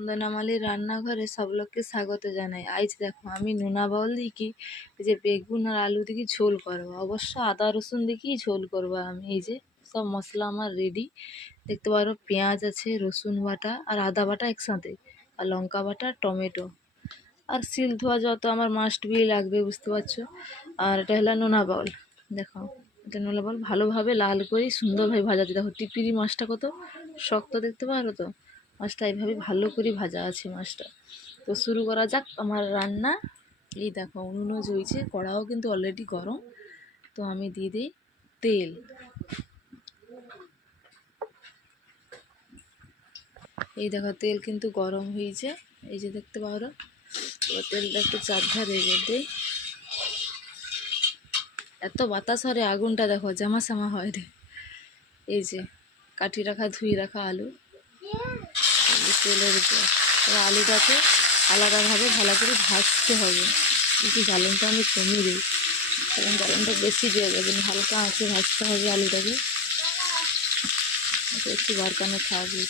নন্দনামালির রান্নাঘরে সব লোককে স্বাগত জানাই। আজ দেখো আমি নোনা বাউল দিকি এই যে বেগুন আর আলু দিকে ঝোল করবো, অবশ্য আদা রসুন দিকেই ঝোল করবো আমি। এই যে সব মশলা আমার রেডি, দেখতে পারো পেঁয়াজ আছে, রসুন বাটা আর আদা বাটা একসাথে, আর লঙ্কা বাটা, টমেটো আর শিল ধোয়া যত আমার মাস্ট বি লাগবে, বুঝতে পারছো। আর এটা হলো নোনা বাউল, দেখো এটা নোনা বাউল ভালোভাবে লাল করে সুন্দরভাবে ভাজা আছে। দেখো টিপিরি মাছটা কত শক্ত, দেখতে পারো তো। মাছটা এইভাবে ভালো করে ভাজা আছে মাছটা। তো শুরু করা যাক আমার রান্না। এই দেখো উনুনও জ্বলছে, কড়াও কিন্তু অলরেডি গরম। তো আমি দিয়ে দিই তেল। এই দেখো তেল কিন্তু গরম হয়েছে, এই যে দেখতে পারো। তো তেলটা একটু চারধারে রেখে দিই। এত বাতাস হরে আগুনটা দেখো জামা সামা হয় রে। এই যে কাটি রাখা ধুই রাখা আলু তেলের উপর, এবার আলুটাকে আলাদাভাবে ভালো করে ভাজতে হবে। একটু জ্বালনটা আমি কমিয়ে দিই, কারণ জ্বালনটা বেশি দিয়ে যাবে, হালকা আঁচে ভাজতে হবে আলুটাকে। একটু বারকানো থাকবে।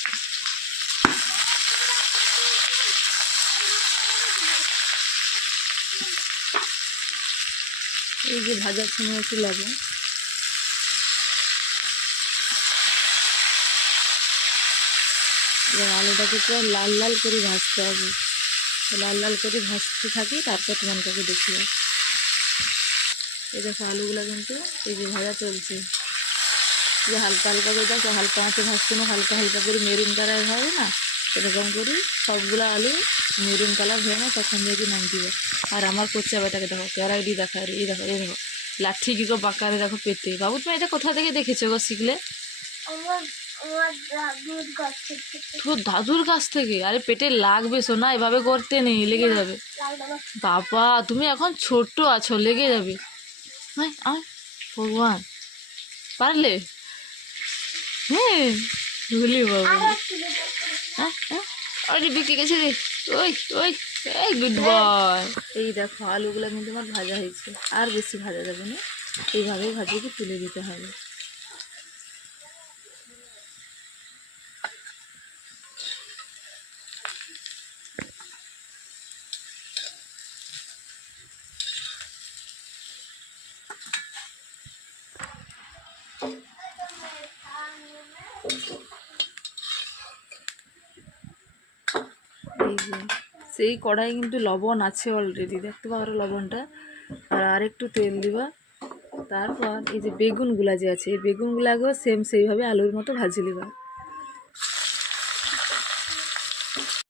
এই যে ভাজার সময় একটু লবণ, এবার আলুটাকে পুরো লাল লাল করে ভাজতে হবে। লাল লাল করে ভাজতে থাকি, তারপর তোমাকে দেখিয়ে। এই দেখো আলুগুলো কিন্তু এই যে ভাজা চলছে, যে হালকা হালকা করে দেখো, হালকা আঁচে ভাজতে না, হালকা হালকা করে মেরুন কালার হবে না, এরকম করে সবগুলো আলু মেরুন কালার হয়ে না, তখন দেখি নাম দিব। আর আমার কচ্চা বেটাকে দেখো ক্যারাইডি দেখা, এই দেখো এই দেখো লাঠি কি গো বাঁকারে দেখো পেতে। বাবু তুমি এটা কোথা থেকে দেখেছো গো শিখলে? তোর দাদুর কাছ থেকে? আরে পেটে লাগবে সোনা, এভাবে করতে নেই, লেগে যাবে। বাবা তুমি এখন ছোট্ট আছো, লেগে যাবে। হ্যাঁ আয় ভগবান, পারলে? হ্যাঁ ভুলি বাবু। হ্যাঁ হ্যাঁ আরে বিকে গেছে রে। ওই ওই এই গুড বয়। এই দেখো আলুগুলো কিন্তু আমার ভাজা হয়েছে, আর বেশি ভাজা যাবে না, এইভাবেই ভাজিয়ে তুলে দিতে হবে। এই যে সেই কড়াই কিন্তু লবণ আছে অলরেডি, দেখতে পারো লবণটা। আর আরেকটু তেল দিবা। তারপর এই যে বেগুনগুলা যে আছে, এই বেগুনগুলাকেও সেম সেইভাবে আলুর মতো ভাজি নিবা।